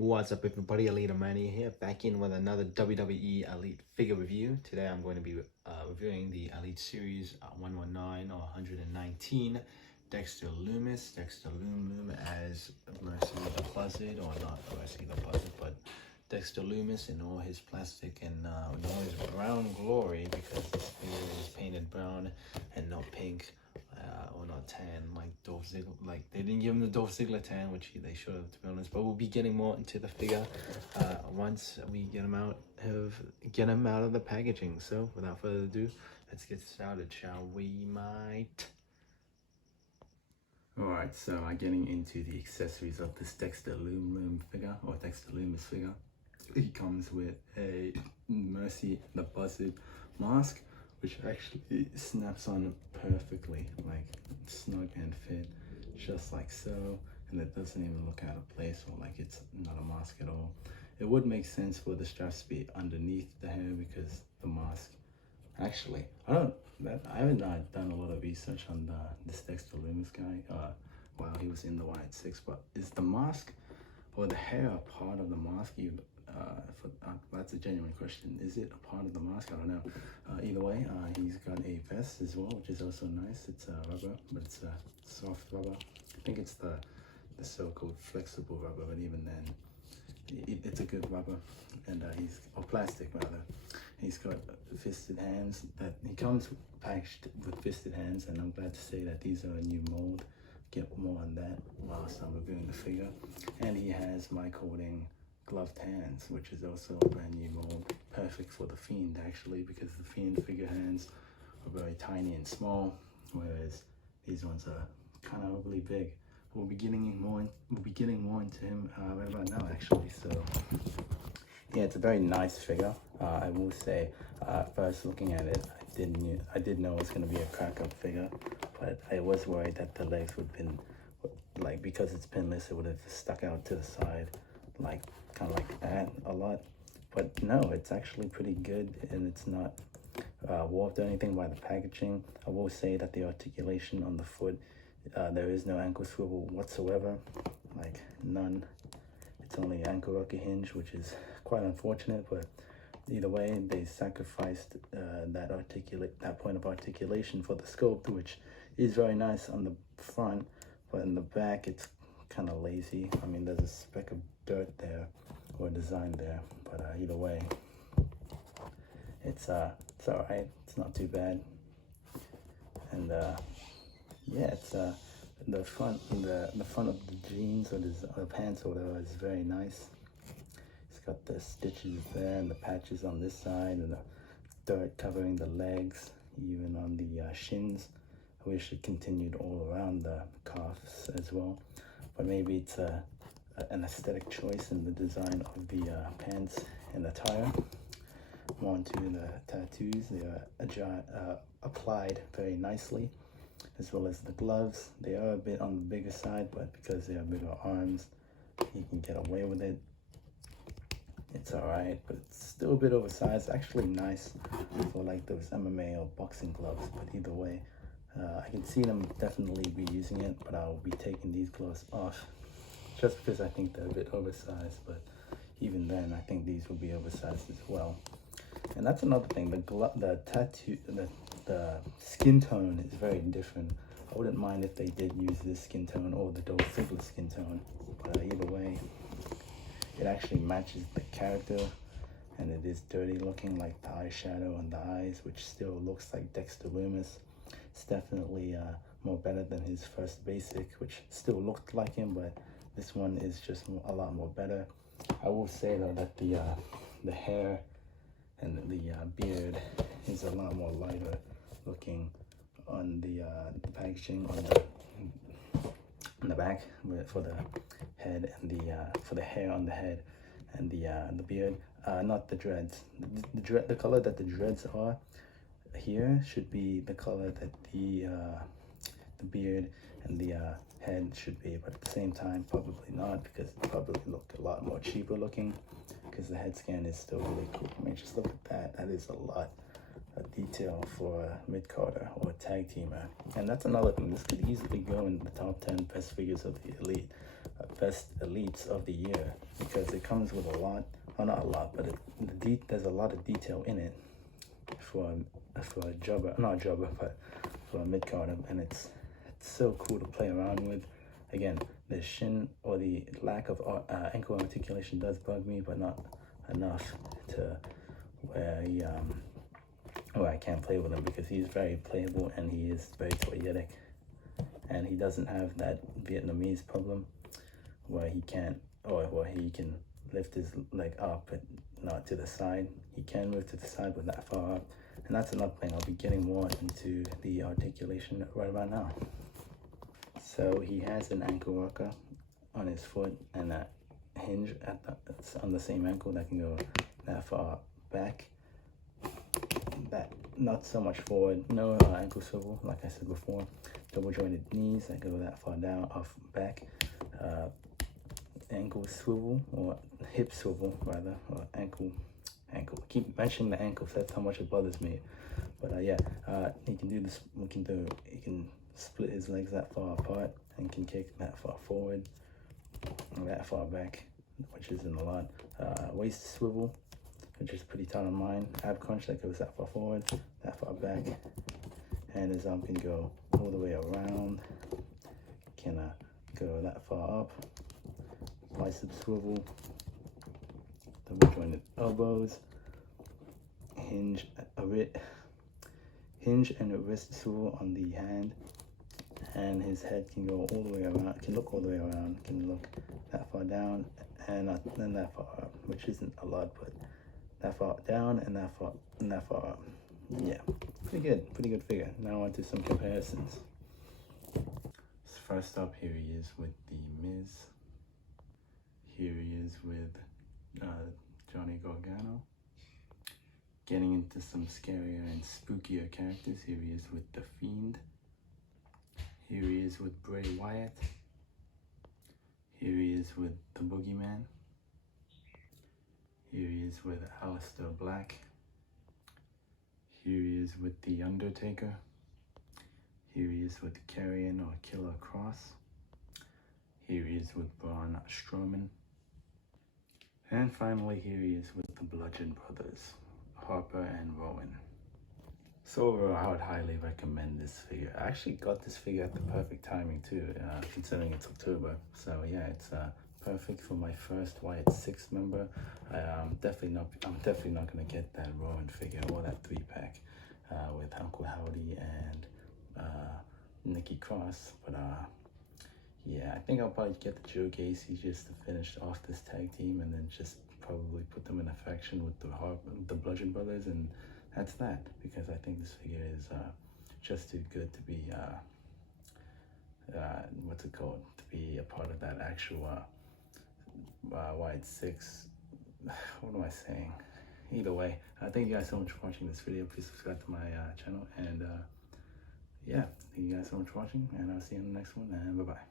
What's up everybody, Elite Mania here, back in with another WWE Elite figure review. Today I'm going to be reviewing the Elite Series 119 or 119 Dexter Lumis, Dexter Loom as Mercy the Buzzard, or not Mercy the Buzzard, but Dexter Lumis in all his plastic and in all his brown glory, because this figure is painted brown and not pink. Or not tan like Dolph Ziggler. Like, they didn't give him the Dolph Ziggler tan, which they should have, to be honest. But we'll be getting more into the figure once we get him out of the packaging. So without further ado, let's get started, shall we, mate? Alright, so getting into the accessories of this Dexter Loom figure, or Dexter Lumis figure. He comes with a Mercy the Buzzard mask, which actually snaps on perfectly, like snug and fit, just like so, and it doesn't even look out of place or like it's not a mask at all. It would make sense for the straps to be underneath the hair, because the mask, actually, I haven't done a lot of research on this Dexter Lumis guy while he was in the White Six, but is the mask or the hair a part of the mask? That's a genuine question. Is it a part of the mask? I don't know. Either way, he's got a vest as well, which is also nice. It's rubber, but it's soft rubber. I think it's the so-called flexible rubber, but even then, it's a good rubber. And or plastic rather. He's got fisted hands. That he comes packaged with fisted hands, and I'm glad to say that these are a new mold. Get more on that whilst I'm reviewing the figure. And he has mic holding gloved hands, which is also a brand new mold, perfect for the Fiend actually, because the Fiend figure hands are very tiny and small, whereas these ones are kind of overly big. We'll be getting more into him right about now actually. So yeah, it's a very nice figure. I will say, first looking at it, I did know it was going to be a crack-up figure, but I was worried that the legs would have been, like, because it's pinless, it would have stuck out to the side, like kind of like that a lot. But no, it's actually pretty good, and it's not warped or anything by the packaging. I will say that the articulation on the foot, there is no ankle swivel whatsoever, like none. It's only ankle rocker hinge, which is quite unfortunate, but either way, they sacrificed that point of articulation for the sculpt, which is very nice on the front, but in the back it's kind of lazy. I mean, there's a speck of dirt there, or design there, but either way, it's all right. It's not too bad. And yeah, it's the front of the jeans or the pants or whatever is very nice. It's got the stitches there and the patches on this side, and the dirt covering the legs, even on the shins. I wish it continued all around the calves as well, but maybe it's an aesthetic choice in the design of the pants and attire. On to the tattoos. They are applied very nicely, as well as the gloves. They are a bit on the bigger side, but because they have bigger arms, you can get away with it. It's alright, but it's still a bit oversized. Actually nice for like those MMA or boxing gloves, but either way, I can see them definitely be using it, but I'll be taking these gloves off just because I think they're a bit oversized. But even then, I think these will be oversized as well. And that's another thing, the tattoo, the skin tone is very different. I wouldn't mind if they did use this skin tone or the Dolph Ziggler skin tone, but either way, it actually matches the character, and it is dirty looking, like the eyeshadow on the eyes, which still looks like Dexter Lumis. It's definitely more better than his first basic, which still looked like him, but this one is just a lot more better. I will say though that the hair and the beard is a lot more lighter looking on the packaging on the back for the head and for the hair on the head and the beard. Not the dreads. The color that the dreads are here should be the color that the beard and the head should be, but at the same time probably not, because it probably look a lot more cheaper looking, because the head scan is still really cool. I mean, just look at that. That is a lot of detail for a mid-carder or a tag teamer. And that's another thing. This could easily go in the top 10 best figures of the elite, best elites of the year. because it comes with a lot, well not a lot, but there's a lot of detail in it for a jobber, not a jobber, but for a mid-carder, and it's so cool to play around with. Again, the shin or the lack of ankle articulation does bug me, but not enough to where I can't play with him, because he's very playable and he is very toyetic, and he doesn't have that Vietnamese problem where he can't, or where he can lift his leg up but not to the side. He can move to the side but not far up, and that's another thing. I'll be getting more into the articulation right about now. So he has an ankle rocker on his foot and a hinge on the same ankle that can go that far back, not so much forward. No ankle swivel, like I said before. Double jointed knees that go that far down, off back. Ankle swivel, or hip swivel rather, or ankle. I keep mentioning the ankles, that's how much it bothers me. But yeah, he can do this. He can split his legs that far apart and can kick that far forward and that far back, which isn't a lot. Waist swivel, which is pretty tight on mine. Ab crunch that goes that far forward, that far back, and his arm can go all the way around. Can go that far up. Bicep swivel, double jointed elbows, hinge and a wrist swivel on the hand, and his head can go all the way around, can look all the way around, can look that far down and then that far up, which isn't a lot, but that far down and that far up. Yeah, pretty good figure. Now on to some comparisons. First up, here he is with the Miz. Here he is with Johnny Gargano. Getting into some scarier and spookier characters. Here he is with The Fiend. Here he is with Bray Wyatt. Here he is with the Boogeyman. Here he is with Aleister Black. Here he is with The Undertaker. Here he is with Karrion or Killer Cross. Here he is with Braun Strowman. And finally, here he is with the Bludgeon Brothers, Harper and Rowan. So overall, I would highly recommend this figure. I actually got this figure at the perfect timing too, considering it's October. So yeah, it's perfect for my first Wyatt 6 member. I'm definitely not gonna get that Rowan figure or that 3-pack with Uncle Howdy and Nikki Cross, but yeah, I think I'll probably get the Joe Gacy just to finish off this tag team, and then just probably put them in a faction with the Bludgeon Brothers, and that's that, because I think this figure is just too good to be what's it called, to be a part of that actual Wyatt 6. What am I saying? Either way, thank you guys so much for watching this video. Please subscribe to my channel, and yeah, thank you guys so much for watching, and I'll see you in the next one, and bye bye.